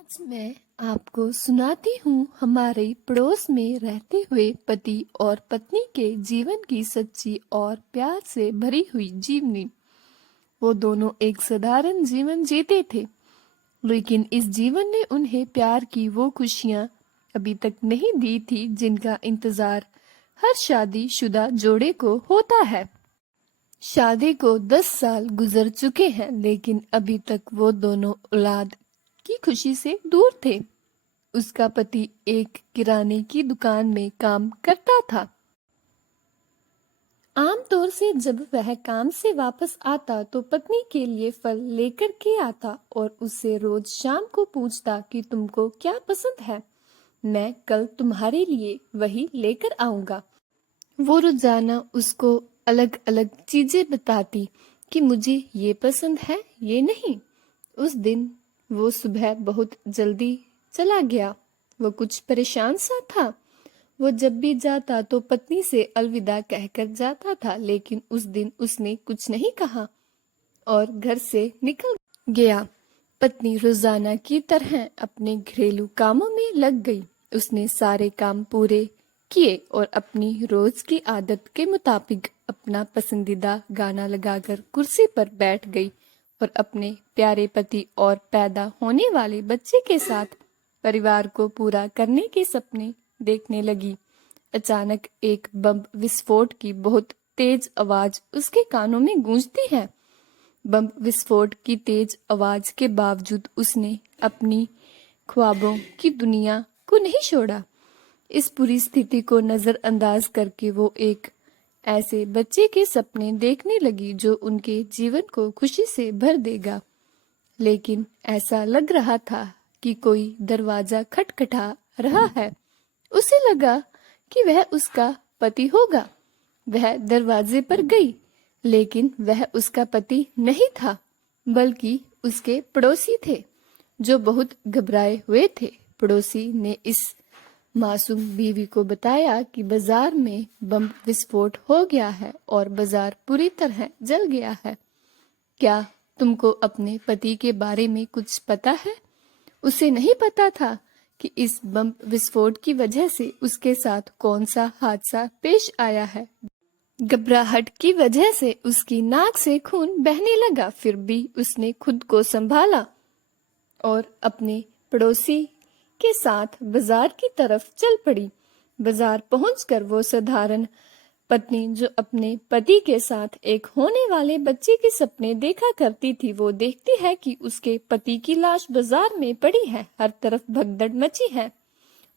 आज मैं आपको सुनाती हूँ हमारे पड़ोस में रहते हुए पति और पत्नी के जीवन की सच्ची और प्यार से भरी हुई जीवनी। वो दोनों एक साधारण जीवन जीते थे, लेकिन इस जीवन ने उन्हें प्यार की वो खुशियाँ अभी तक नहीं दी थी जिनका इंतजार हर शादीशुदा जोड़े को होता है। शादी को 10 साल गुजर चुके हैं, लेकिन अभी तक वो दोनों औलाद की खुशी से दूर थे। उसका पति एक किराने की दुकान में काम करता था। आमतौर से जब वह काम से वापस आता तो पत्नी के लिए फल लेकर के आता और उससे रोज शाम को पूछता कि तुमको क्या पसंद है, मैं कल तुम्हारे लिए वही लेकर आऊंगा। वो रोजाना उसको अलग अलग चीजें बताती कि मुझे ये पसंद है, ये नहीं। उस दिन वो सुबह बहुत जल्दी चला गया। वो कुछ परेशान सा था। वो जब भी जाता तो पत्नी से अलविदा कहकर जाता था, लेकिन उस दिन उसने कुछ नहीं कहा और घर से निकल गया। पत्नी रोजाना की तरह अपने घरेलू कामों में लग गई। उसने सारे काम पूरे किए और अपनी रोज की आदत के मुताबिक अपना पसंदीदा गाना लगाकर कुर्सी पर बैठ गई और अपने प्यारे पति और पैदा होने वाले बच्चे के साथ परिवार को पूरा करने के सपने देखने लगी। अचानक एक बम विस्फोट की बहुत तेज आवाज उसके कानों में गूंजती है। बम विस्फोट की तेज आवाज के बावजूद उसने अपनी ख्वाबों की दुनिया को नहीं छोड़ा। इस पूरी स्थिति को नजरअंदाज करके वो एक ऐसे बच्चे के सपने देखने लगी जो उनके जीवन को खुशी से भर देगा। लेकिन ऐसा लग रहा था कि कोई दरवाजा खटखटा रहा है। उसे लगा कि वह उसका पति होगा। वह दरवाजे पर गई, लेकिन वह उसका पति नहीं था, बल्कि उसके पड़ोसी थे, जो बहुत घबराए हुए थे। पड़ोसी ने इस मासूम बीवी को बताया कि बाजार में बम विस्फोट हो गया है और बाजार पूरी तरह जल गया है। क्या तुमको अपने पति के बारे में कुछ पता है? उसे नहीं पता था कि इस बम विस्फोट की वजह से उसके साथ कौन सा हादसा पेश आया है। घबराहट की वजह से उसकी नाक से खून बहने लगा, फिर भी उसने खुद को संभाला और अपने पड़ोसी के साथ बाजार की तरफ चल पड़ी। बाजार पहुंचकर वो साधारण पत्नी जो अपने पति के साथ एक होने वाले बच्चे के सपने देखा करती थी, वो देखती है कि उसके पति की लाश बाजार में पड़ी है। हर तरफ भगदड़ मची है।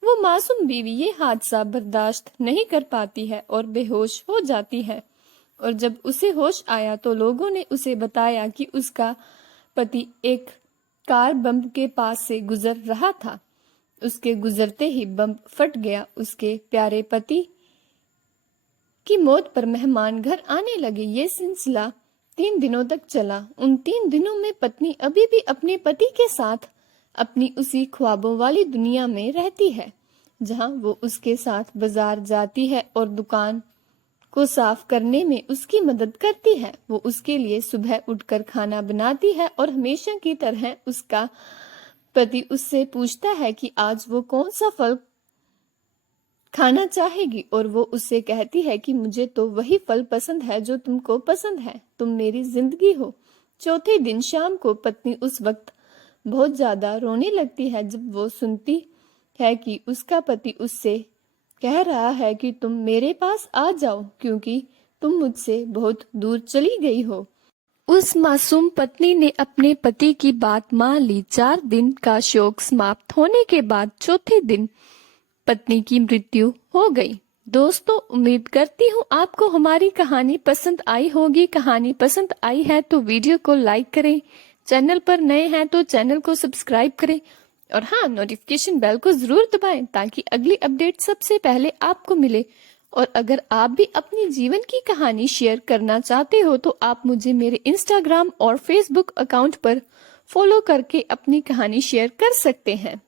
वो मासूम बीवी ये हादसा बर्दाश्त नहीं कर पाती है और बेहोश हो जाती है। और जब उसे होश आया तो लोगों ने उसे बताया कि उसका पति एक कार बम के पास से गुजर रहा था। उसके गुजरते ही बम फट गया। उसके प्यारे पति की मौत पर मेहमान घर आने लगे। ये सिलसिला 3 दिनों तक चला। उन 3 दिनों में पत्नी अभी भी अपने पति के साथ अपनी उसी ख्वाबों वाली दुनिया में रहती है, जहां वो उसके साथ बाजार जाती है और दुकान को साफ करने में उसकी मदद करती है। वो उसके लिए सुबह उठकर खाना बनाती है और हमेशा की तरह उसका पति उससे पूछता है कि आज वो कौन सा फल खाना चाहेगी, और वो उससे कहती है कि मुझे तो वही फल पसंद है जो तुमको पसंद है, तुम मेरी जिंदगी हो। चौथे दिन शाम को पत्नी उस वक्त बहुत ज्यादा रोने लगती है जब वो सुनती है कि उसका पति उससे कह रहा है कि तुम मेरे पास आ जाओ, क्योंकि तुम मुझसे बहुत दूर चली गई हो। उस मासूम पत्नी ने अपने पति की बात मान ली। 4 दिन का शोक समाप्त होने के बाद चौथे दिन पत्नी की मृत्यु हो गई। दोस्तों, उम्मीद करती हूँ आपको हमारी कहानी पसंद आई होगी। कहानी पसंद आई है तो वीडियो को लाइक करें, चैनल पर नए हैं तो चैनल को सब्सक्राइब करें और हाँ, नोटिफिकेशन बेल को जरूर दबाएं ताकि अगली अपडेट सबसे पहले आपको मिले। और अगर आप भी अपनी जीवन की कहानी शेयर करना चाहते हो तो आप मुझे मेरे इंस्टाग्राम और फेसबुक अकाउंट पर फॉलो करके अपनी कहानी शेयर कर सकते हैं।